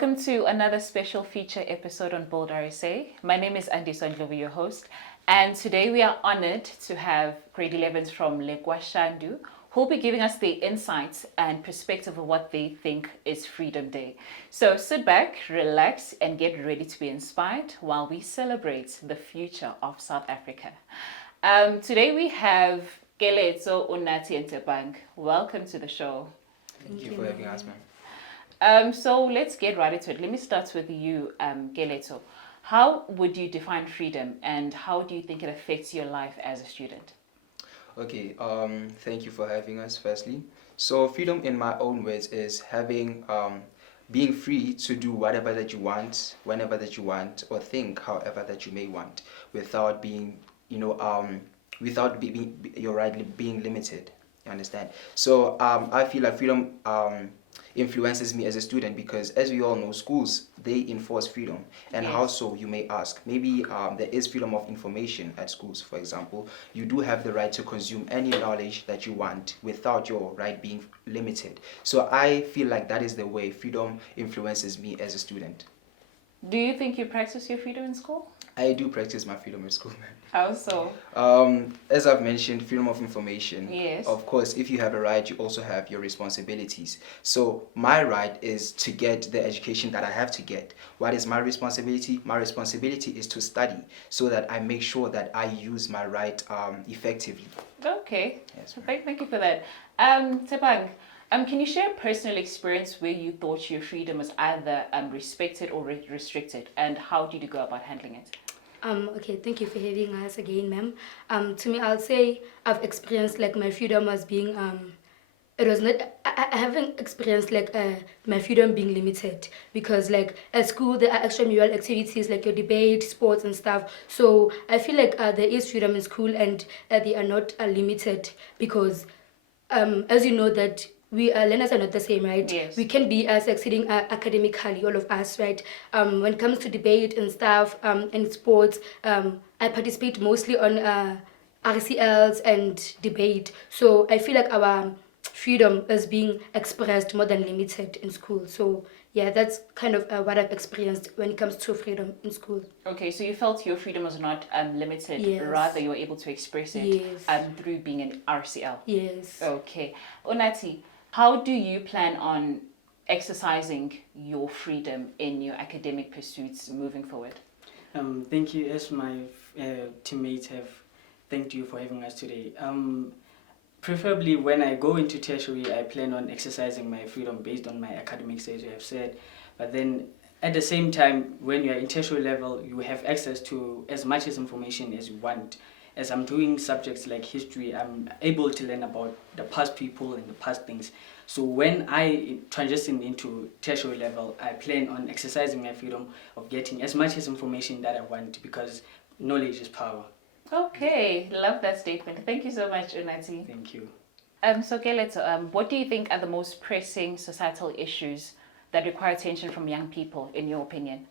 Welcome to another special feature episode on Bold RSA. My name is Andiswa Ndlovu, your host, and today we are honored to have grade 11s from Lekoa Shandu who will be giving us their insights and perspective of what they think is Freedom Day. So sit back, relax, and get ready to be inspired while we celebrate the future of South Africa. Today we have Keletso, Unati, and Tebang. Welcome to the show. Thank you for having us, ma'am. So let's get right into it. Let me start with you, Keletso. How would you define freedom, and how do you think it affects your life as a student? Okay, thank you for having us, firstly. So freedom in my own words is having, being free to do whatever that you want, whenever that you want, or think however that you may want, without being, without your right being limited. You understand? So I feel like freedom influences me as a student because, as we all know, schools, they enforce freedom. And Yes. how so, you may ask? Maybe there is freedom of information at schools, for example. You do have the right to consume any knowledge that you want without your right being limited. So I feel like that is the way freedom influences me as a student. Do you think you practice your freedom in school? I do practice my freedom in school, man. How so? As I've mentioned, freedom of information. Yes. Of course, if you have a right, you also have your responsibilities. So my right is to get the education that I have to get. What is my responsibility? My responsibility is to study so that I make sure that I use my right effectively. Okay. Yes, Thank you for that. Tebang, can you share a personal experience where you thought your freedom was either respected or restricted, and how did you go about handling it? Okay, thank you for having us again, ma'am. To me, I'll say I've experienced like my freedom as being it was not I haven't experienced like my freedom being limited, because like at school there are extramural activities like your debate, sports and stuff. So I feel like there is freedom in school, and they are not limited because as you know that we learners are not the same, right? Yes. We can be succeeding academically, all of us, right? When it comes to debate and stuff and sports, I participate mostly on RCLs and debate. So I feel like our freedom is being expressed more than limited in school. So yeah, that's kind of what I've experienced when it comes to freedom in school. Okay, so you felt your freedom was not limited, Yes. rather you were able to express it Yes. through being an RCL. Yes. Okay. Onati, how do you plan on exercising your freedom in your academic pursuits moving forward? Thank you. As my teammates have thanked you for having us today. Preferably when I go into tertiary, I plan on exercising my freedom based on my academics, as you have said. But then at the same time, when you are in tertiary level, you have access to as much as information as you want. As I'm doing subjects like history, I'm able to learn about the past people and the past things. So when I transition into tertiary level, I plan on exercising my freedom of getting as much as information that I want, because knowledge is power. Okay, love that statement. Thank you so much, Onati. Thank you. So Keletso, what do you think are the most pressing societal issues that require attention from young people, in your opinion?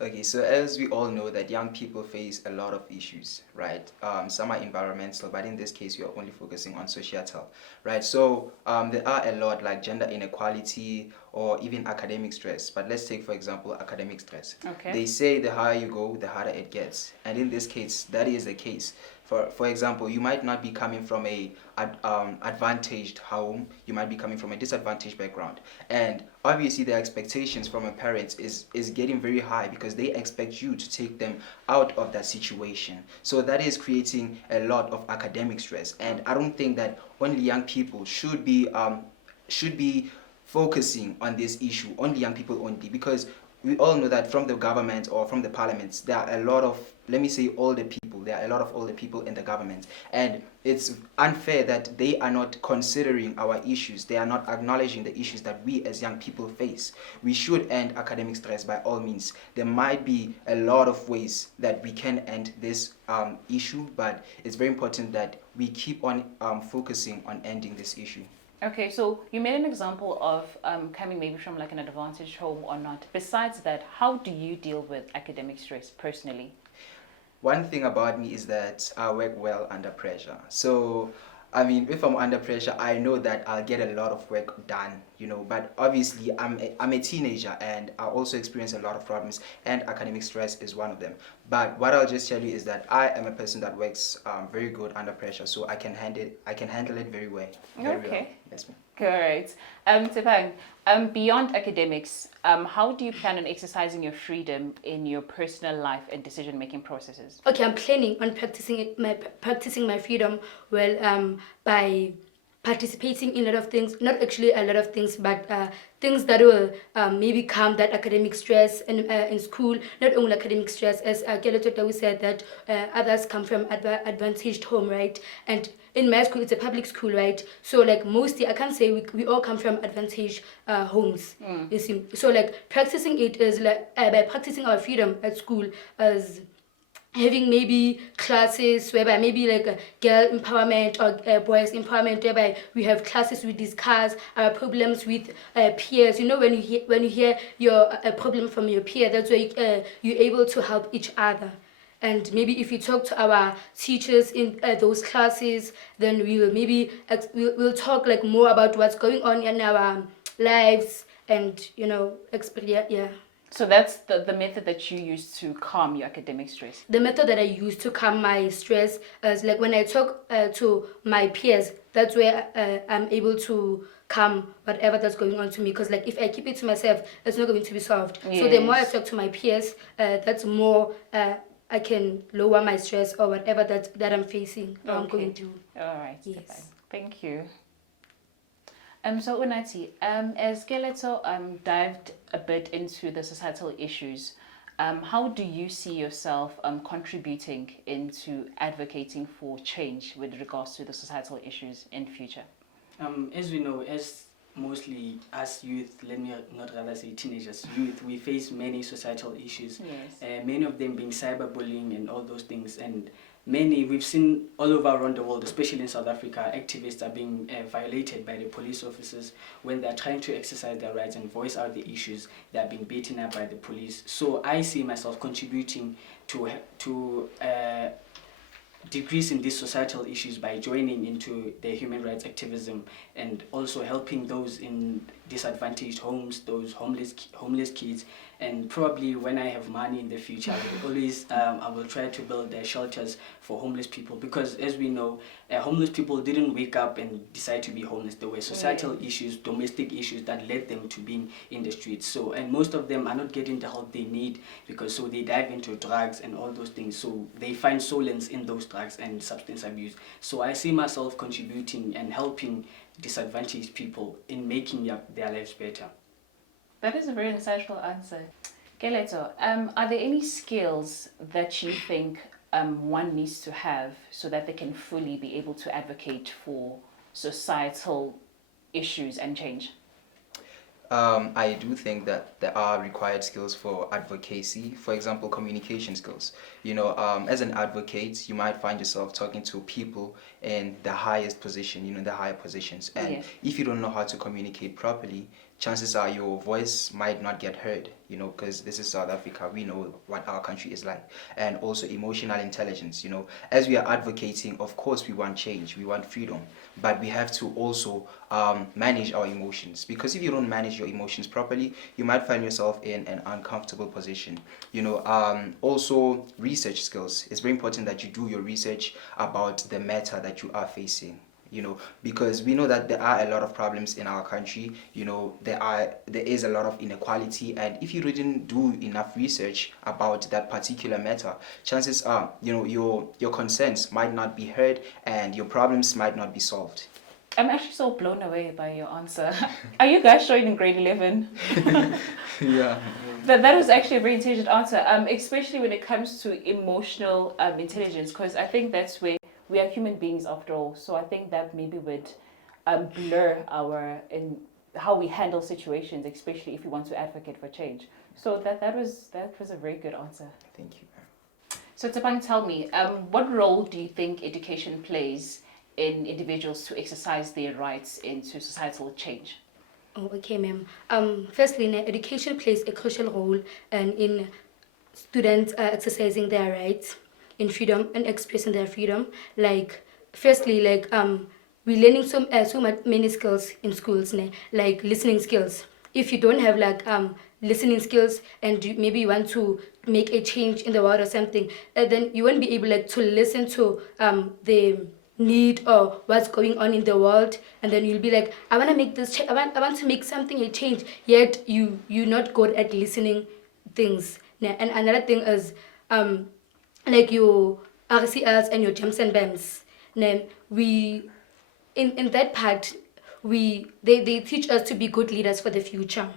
Okay, so as we all know that young people face a lot of issues, right? Some are environmental, but in this case, we are only focusing on societal, right? So there are a lot like gender inequality or even academic stress. But let's take, for example, academic stress. Okay. They say the higher you go, the harder it gets. And in this case, that is the case. For example, you might not be coming from a advantaged home, you might be coming from a disadvantaged background. And obviously the expectations from a parent is getting very high because they expect you to take them out of that situation. So that is creating a lot of academic stress. And I don't think that only young people should be focusing on this issue, only young people only, because we all know that from the government or from the parliaments, there are a lot of, let me say, older people. There are a lot of older people in the government. And it's unfair that they are not considering our issues. They are not acknowledging the issues that we as young people face. We should end academic stress by all means. There might be a lot of ways that we can end this issue, but it's very important that we keep on focusing on ending this issue. Okay, so you made an example of coming maybe from like an advantaged home or not. Besides that, how do you deal with academic stress personally? One thing about me is that I work well under pressure. So I mean, if I'm under pressure, I know that I'll get a lot of work done, but obviously I'm a teenager and I also experience a lot of problems, and academic stress is one of them. But what I'll just tell you is that I am a person that works very good under pressure, so I can handle it very well. Very well. Okay. Yes, ma'am. Correct. Tepang, beyond academics, how do you plan on exercising your freedom in your personal life and decision-making processes? Okay, I'm planning on practicing my freedom by participating in a lot of things, not actually a lot of things, but things that will maybe calm that academic stress in school. Not only academic stress, as Keletota said, that others come from advantaged home, right? And in my school, it's a public school, right? So like mostly, I can't say we all come from advantaged homes. You see, so like practicing it is like by practicing our freedom at school as having maybe classes whereby maybe like a girl empowerment or boys empowerment, whereby we have classes, we discuss our problems with peers. When you hear your a problem from your peer, that's where you're able to help each other. And maybe if you talk to our teachers in those classes, then we will maybe we'll talk like more about what's going on in our lives and experience. Yeah. So that's the method that you use to calm your academic stress. The method that I use to calm my stress is like when I talk to my peers, that's where I'm able to calm whatever that's going on to me. Because like if I keep it to myself, it's not going to be solved. Yes. So the more I talk to my peers, that's more I can lower my stress or whatever that I'm facing or I'm going through. All right. Yes. Fine. Thank you. So Unati, as Skeleto dived a bit into the societal issues, how do you see yourself contributing into advocating for change with regards to the societal issues in future? As we know, as mostly as youth, let me not rather say teenagers, youth, we face many societal issues. Yes. Many of them being cyberbullying and all those things, and many we've seen all over around the world, especially in South Africa, activists are being violated by the police officers when they're trying to exercise their rights and voice out the issues. They're being beaten up by the police. So I see myself contributing to decrease in these societal issues by joining into the human rights activism and also helping those in disadvantaged homes, those homeless kids. And probably when I have money in the future, I will try to build shelters for homeless people, because as we know, homeless people didn't wake up and decide to be homeless. There were societal issues, domestic issues that led them to being in the streets. So, and most of them are not getting the help they need because so they dive into drugs and all those things. So they find solace in those drugs and substance abuse. So I see myself contributing and helping disadvantaged people in making their lives better. That is a very insightful answer. Keleto, are there any skills that you think one needs to have so that they can fully be able to advocate for societal issues and change? I do think that there are required skills for advocacy. For example, communication skills. As an advocate, you might find yourself talking to people in the highest position, the higher positions. And if you don't know how to communicate properly, chances are your voice might not get heard, because this is South Africa. We know what our country is like. And also emotional intelligence, as we are advocating, of course, we want change, we want freedom, but we have to also manage our emotions, because if you don't manage your emotions properly, you might find yourself in an uncomfortable position. Also research skills. It's very important that you do your research about the matter that you are facing. Because we know that there are a lot of problems in our country. There is a lot of inequality, and if you didn't do enough research about that particular matter, chances are, your concerns might not be heard and your problems might not be solved. I'm actually so blown away by your answer. Are you guys showing in grade 11? Yeah. That was actually a very intelligent answer, especially when it comes to emotional intelligence, because I think that's where we are human beings after all. So I think that maybe would blur how we handle situations, especially if we want to advocate for change. So that was a very good answer. Thank you. So Tepang, tell me, what role do you think education plays in individuals to exercise their rights into societal change? Oh, okay, ma'am. Firstly, education plays a crucial role in students exercising their rights in freedom and expressing their freedom. Like, firstly, we're learning many skills in schools, like listening skills. If you don't have like listening skills and maybe you want to make a change in the world or something, then you won't be able like to listen to the need or what's going on in the world, and then you'll be like, I want to make this I want to make something a change, yet you're not good at listening things. And another thing is like your RCLs and your gems and BAMs. Then we in that part they teach us to be good leaders for the future,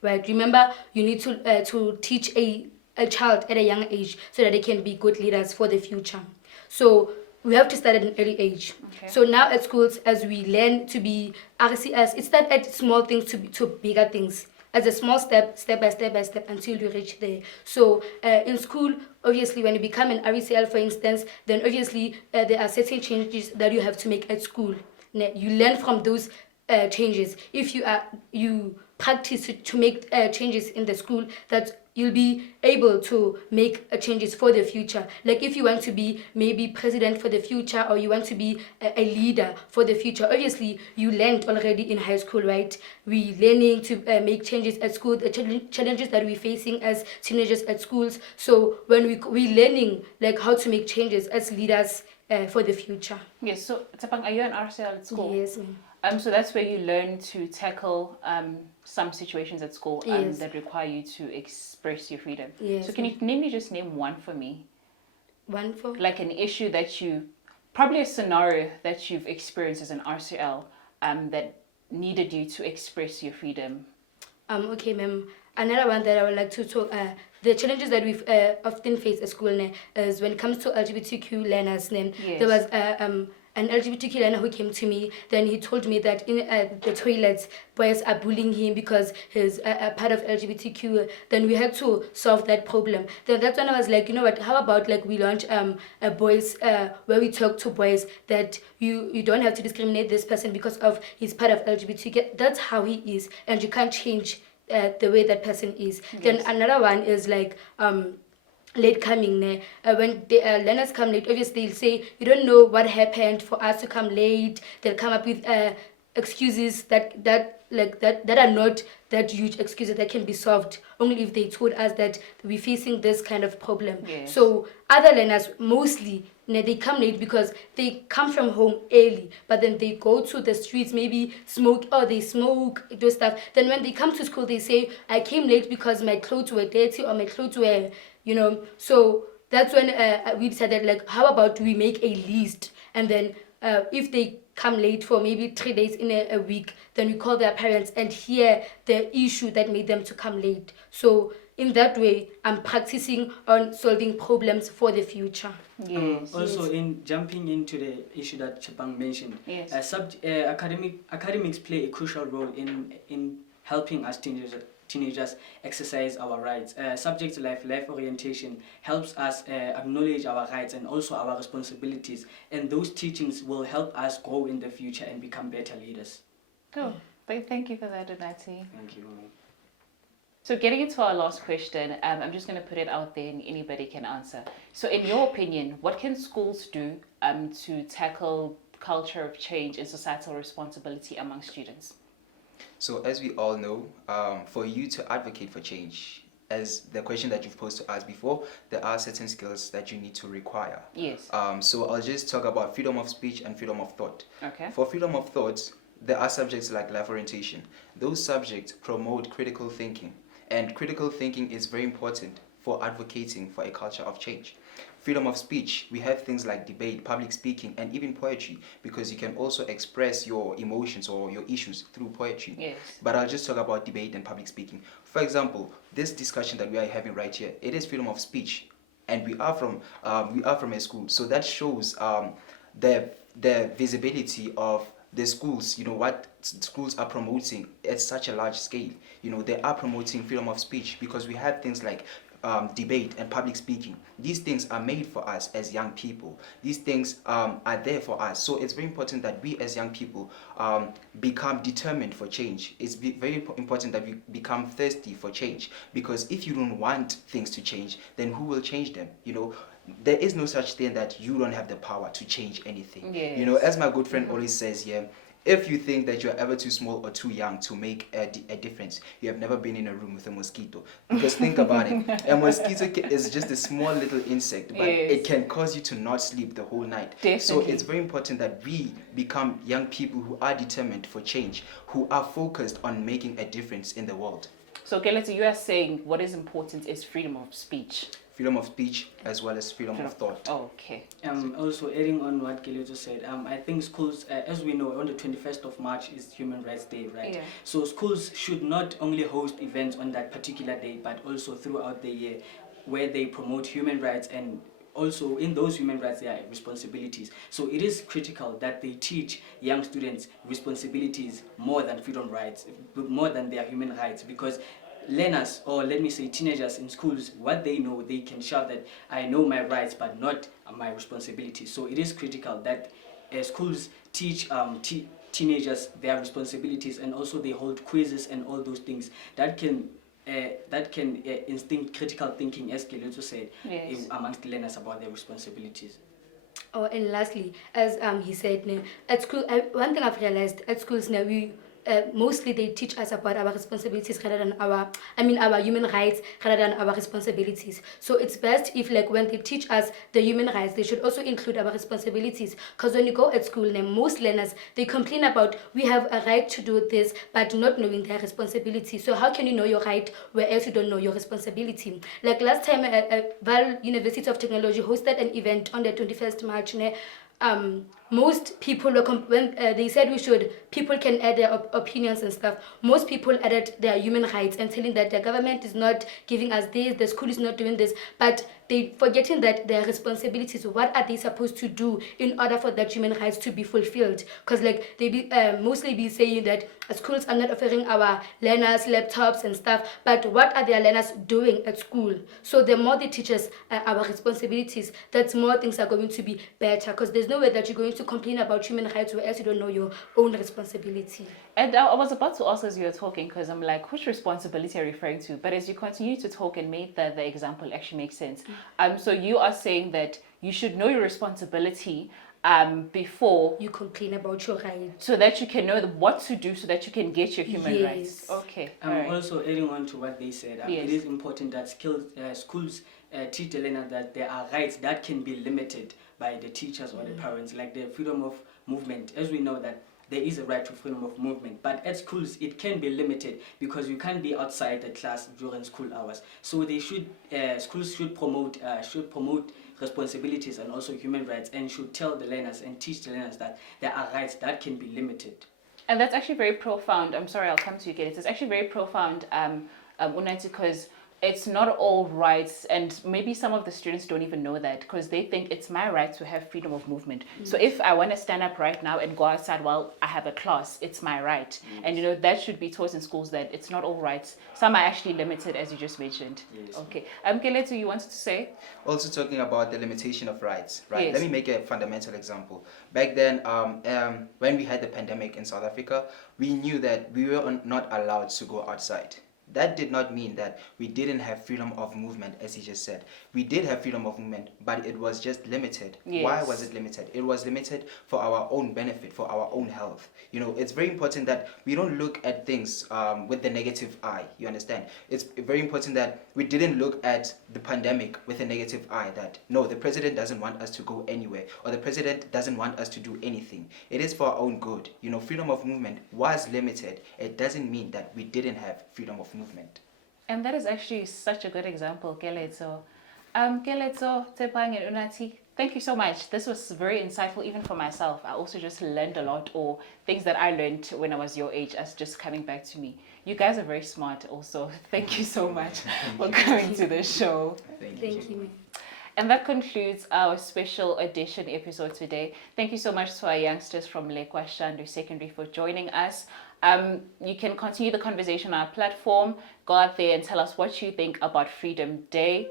right? Remember, you need to teach a child at a young age so that they can be good leaders for the future. So we have to start at an early age. Okay. So now at schools, as we learn to be RCS, it's that at small things to bigger things, as a small step by step until you reach there. So in school, obviously, when you become an RECL, for instance, then obviously there are certain changes that you have to make at school. You learn from those changes. If you practice to make changes in the school, that you'll be able to make changes for the future. Like if you want to be maybe president for the future, or you want to be a leader for the future, obviously you learned already in high school, right? We learning to make changes at school, the challenges that we're facing as teenagers at schools. So when we learning like how to make changes as leaders for the future. Yes, so Tsapang, are you an RCL at school? Yes, ma'am. So that's where you learn to tackle some situations at school Yes. that require you to express your freedom. Yes, So can you name one for me? One for? Like an issue that probably a scenario that you've experienced as an RCL that needed you to express your freedom. Okay, ma'am. Another one that I would like to talk, the challenges that we've often faced at school is when it comes to LGBTQ learners. Yes. There was an LGBTQ learner who came to me. Then he told me that in the toilets, boys are bullying him because he's a part of LGBTQ. Then we had to solve that problem. Then that's when I was like, you know what? How about like we launch a boys where we talk to boys that you don't have to discriminate this person because of he's part of LGBTQ. That's how he is, and you can't change the way that person is. Yes. Then another one is like late coming. When the learners come late, obviously they'll say, you don't know what happened for us to come late. They'll come up with excuses that are not that huge excuses that can be solved only if they told us that we're facing this kind of problem. Yes. So other learners mostly they come late because they come from home early, but then they go to the streets, maybe they smoke, do stuff. Then when they come to school, they say, I came late because my clothes were dirty or my clothes were, So that's when we decided, like, how about we make a list, and then if they come late for maybe 3 days in a week, then we call their parents and hear the issue that made them to come late. So in that way, I'm practicing on solving problems for the future. Yes. Also, in jumping into the issue that Chapang mentioned, Yes. academics play a crucial role in helping us teenagers exercise our rights. Subject to life orientation helps us acknowledge our rights and also our responsibilities, and those teachings will help us grow in the future and become better leaders. Cool. Thank you for that, Donati. Thank you. So getting into our last question, I'm just going to put it out there and anybody can answer. So in your opinion, what can schools do to tackle culture of change and societal responsibility among students? So as we all know, for you to advocate for change, as the question that you've posed to us before, there are certain skills that you need to require. Yes. So I'll just talk about freedom of speech and freedom of thought. Okay. For freedom of thought, there are subjects like life orientation. Those subjects promote critical thinking, and critical thinking is very important for advocating for a culture of change. Freedom of speech, we have things like debate, public speaking, and even poetry, because you can also express your emotions or your issues through poetry. Yes. But I'll just talk about debate and public speaking. For example, this discussion that we are having right here, it is freedom of speech, and we are from a school, so that shows the visibility of the schools, what schools are promoting at such a large scale. They are promoting freedom of speech because we have things like debate and public speaking. These things are made for us as young people. These things are there for us. So it's very important that we as young people become determined for change. It's very important that we become thirsty for change, because if you don't want things to change, then who will change them? there is no such thing that you don't have the power to change anything. Yes. You know, as my good friend always says here, if you think that you're ever too small or too young to make a difference, you have never been in a room with a mosquito. Because think about it, a mosquito is just a small little insect, but Yes. it can cause you to not sleep the whole night. Definitely. So it's very important that we become young people who are determined for change, who are focused on making a difference in the world. So, Keleto, you are saying what is important is freedom of speech. Freedom of speech as well as freedom of thought. Okay. Also adding on what Keleto said, I think schools, as we know, on the 21st of March is Human Rights Day, right? Yeah. So schools should not only host events on that particular day, but also throughout the year, where they promote human rights, and also in those human rights there are responsibilities. So it is critical that they teach young students responsibilities more than freedom rights, more than their human rights, because learners, or let me say teenagers in schools, what they know, they can shout that I know my rights but not my responsibilities. So it is critical that schools teach teenagers their responsibilities, and also they hold quizzes and all those things that can instinct critical thinking, as Keleto said, Yes. amongst learners about their responsibilities. Oh, and lastly, as he said, at school, one thing I've realized at schools now, we mostly they teach us about our responsibilities rather than our human rights rather than our responsibilities. So it's best if, like, when they teach us the human rights, they should also include our responsibilities. Because when you go at school, most learners, they complain about we have a right to do this, but not knowing their responsibility. So how can you know your right whereas you don't know your responsibility? Like last time, Val University of Technology hosted an event on the 21st March. Most people were when they said people can add their opinions and stuff. Most people added their human rights and telling that the government is not giving us this, the school is not doing this, but they forgetting that their responsibilities. What are they supposed to do in order for that human rights to be fulfilled? Because like they mostly be saying that schools are not offering our learners laptops and stuff, but what are their learners doing at school? So the more they teach us our responsibilities, that's more things are going to be better. Because there's no way that you're going to complain about human rights whereas you don't know your own responsibility. And I was about to ask as you were talking, because I'm like, which responsibility are you referring to? But as you continue to talk and made the example actually makes sense. So you are saying that you should know your responsibility before You complain about your rights. so that you can know what to do so that you can get your human Yes. rights. Okay. all right. Also adding on to what they said, Yes. it is important that schools teach the learner that there are rights that can be limited by the teachers or the parents, like the freedom of movement. As we know that there is a right to freedom of movement, but at schools it can be limited because you can't be outside the class during school hours. So they should schools should promote responsibilities and also human rights, and should tell the learners and teach the learners that there are rights that can be limited. And that's actually very profound. I'm sorry, I'll come to you again. It's actually very profound, Unati, because it's not all rights, and maybe some of the students don't even know that, because they think it's my right to have freedom of movement. So if I want to stand up right now and go outside while I have a class, it's my right. And that should be taught in schools, that it's not all rights. Some are actually limited, as you just mentioned. Yes. Okay. Keleto, you wanted to say? Also talking about the limitation of rights, right? Yes. Let me make a fundamental example. Back then, when we had the pandemic in South Africa, we knew that we were not allowed to go outside. That did not mean that we didn't have freedom of movement, as he just said. We did have freedom of movement, but it was just limited. Yes. Why was it limited? It was limited for our own benefit, for our own health. It's very important that we don't look at things with the negative eye, you understand? It's very important that we didn't look at the pandemic with a negative eye, that no, the president doesn't want us to go anywhere, or the president doesn't want us to do anything. It is for our own good. Freedom of movement was limited. It doesn't mean that we didn't have freedom of movement. And that is actually such a good example, Keleto. Keleto, Tepang, and Unati, thank you so much. This was very insightful, even for myself. I also just learned a lot, or things that I learned when I was your age as just coming back to me. You guys are very smart also. Thank you so much for coming to the show. Thank you. And that concludes our special edition episode today. Thank you so much to our youngsters from Lekoa Shandu Secondary for joining us. You can continue the conversation on our platform. Go out there and tell us what you think about Freedom Day.